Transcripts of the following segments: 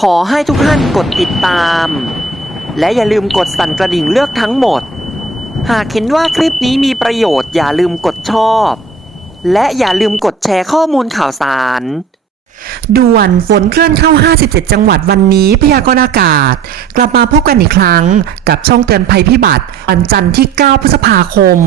ขอให้ทุกท่านกดติดตาม และอย่าลืมกดสั่นกระดิ่งเลือกทั้งหมด หากเห็นว่าคลิปนี้มีประโยชน์อย่าลืมกดชอบ และอย่าลืมกดแชร์ข้อมูลข่าวสาร ด่วนฝนเคลื่อนเข้า 57 จังหวัดวันนี้พยากรณ์อากาศ กลับมาพบกันอีกครั้งกับช่องเตือนภัยพิบัติวันจันทร์ที่ 9 พฤษภาคม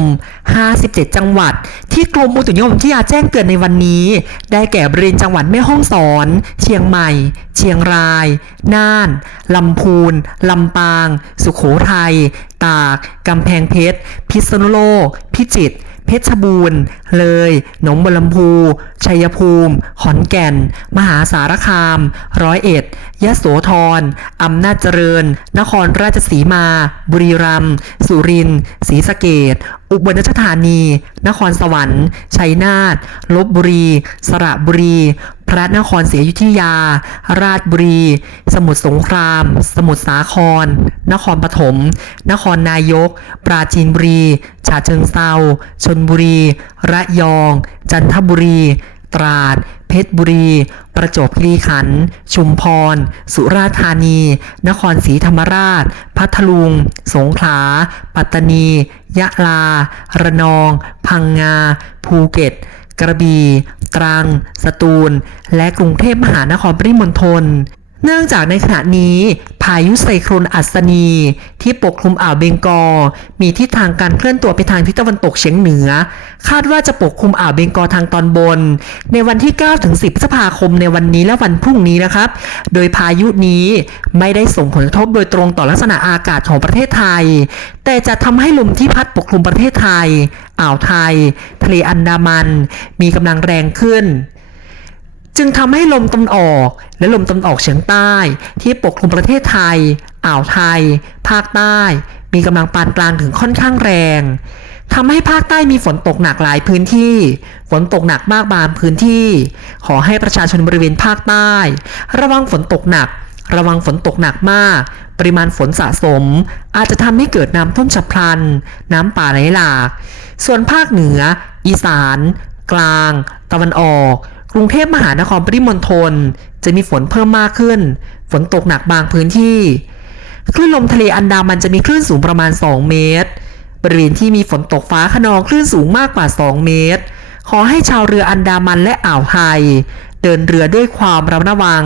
57 จังหวัด ที่กรมอุตุนิยมวิทยาแจ้งเตือนในวันนี้ ได้แก่บริเวณจังหวัดแม่ฮ่องสอน เชียงใหม่ เชียงราย น่าน ลำพูน ลำปาง สุขโขทัย ตาก กำแพงเพชร พิษณุโลก พิจิตร เพชรบูรณ์ เลยหนองบัวลำพู ชัยภูมิ ขอนแก่น มหาสารคาม ร้อยเอ็ด ยะโสธรอำนาจเจริญ นครราชสีมา บุรีรัมย์ สุรินทร์ ศรีสะเกดอุบลราชธานี นครสวรรค์ ชัยนาท ลบบุรี สระบุรี พระนครศรีอยุธยา ราชบุรี สมุทรสงคราม สมุทรสาคร นครปฐม นครนายก ปราจีนบุรี ฉะเชิงเซาชนบุรี ระยอง จันทบุรี ตราด เพชรบุรี ประจวบคีรีขันธ์ ชุมพร สุราษฎร์ธานี นครศรีธรรมราช พัทลุง สงขลา ปัตตานี ยะลา ระนอง พังงา ภูเก็ต กระบี่ ตรัง สตูล และกรุงเทพมหานครปริมณฑล เนื่องจากในขณะนี้ พายุไซโครนอัศนี ที่ปกคลุมอ่าวเบงกอลมีทิศทางการเคลื่อนตัวไปทางทิศตะวันตกเฉียงเหนือ คาดว่าจะปกคลุมอ่าวเบงกอลทางตอนบน ในวันที่ 9 ถึง 10พฤษภาคมในวันนี้และวันพรุ่งนี้นะครับ โดยพายุนี้ไม่ได้ส่งผลกระทบโดยตรงต่อลักษณะอากาศของประเทศไทย แต่จะทำให้ลมที่พัดปกคลุมประเทศไทย อ่าวไทย ทะเลอันดามัน มีกำลังแรงขึ้น จึงทำให้ลมตะวันออกและลมตะวันออกเฉียงใต้ ที่ปกคลุมประเทศไทย อ่าวไทย ภาคใต้ มีกำลังปานกลางถึงค่อนข้างแรงทำให้ภาคใต้มีฝนตกหนักหลายพื้นที่ ฝนตกหนักมากบางพื้นที่ ขอให้ประชาชนบริเวณภาคใต้ ระวังฝนตกหนัก ระวังฝนตกหนักมาก ปริมาณฝนสะสม อาจจะทำให้เกิดน้ำท่วมฉับพลัน น้ำป่าไหลหลาก ส่วนภาคเหนือ อีสาน กลาง ตะวันออก กรุงเทพมหานครปริมณฑลจะมีฝนเพิ่มมากขึ้น ฝนตกหนักบางพื้นที่ คลื่นลมทะเลอันดามันจะมีคลื่นสูงประมาณ 2 เมตร บริเวณที่มีฝนตกฟ้าขนองคลื่นสูงมากกว่า 2 เมตร ขอให้ชาวเรืออันดามันและอ่าวไทย เดินเรือด้วยความระมัดระวัง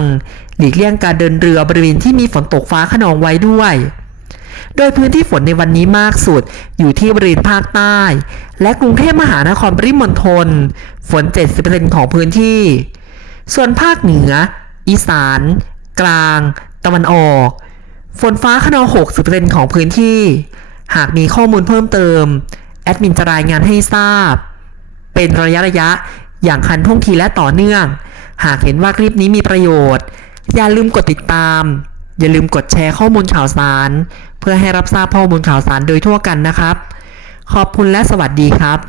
หลีกเลี่ยงการเดินเรือบริเวณที่มีฝนตกฟ้าขนองไว้ด้วย โดยพื้นที่ฝนในวันนี้มากสุด อยู่ที่บริเวณภาคใต้ และกรุงเทพมหานครปริมณฑลฝน 70%ของพื้นที่ ส่วนภาคเหนือ อีสาน กลาง ตะวันออก ฝนฟ้าขนอง60%ของพื้นที่ หากมีข้อมูลเพิ่มเติม แอดมินจะรายงานให้ทราบ เป็นระยะระยะอย่างคันท่วงทีและต่อเนื่อง หากเห็นว่าคลิปนี้มีประโยชน์ อย่าลืมกดติดตาม อย่าลืมกดแชร์ข้อมูลข่าวสาร เพื่อให้รับทราบข้อมูลข่าวสารโดยทั่วกันนะครับ ขอบคุณและสวัสดีครับ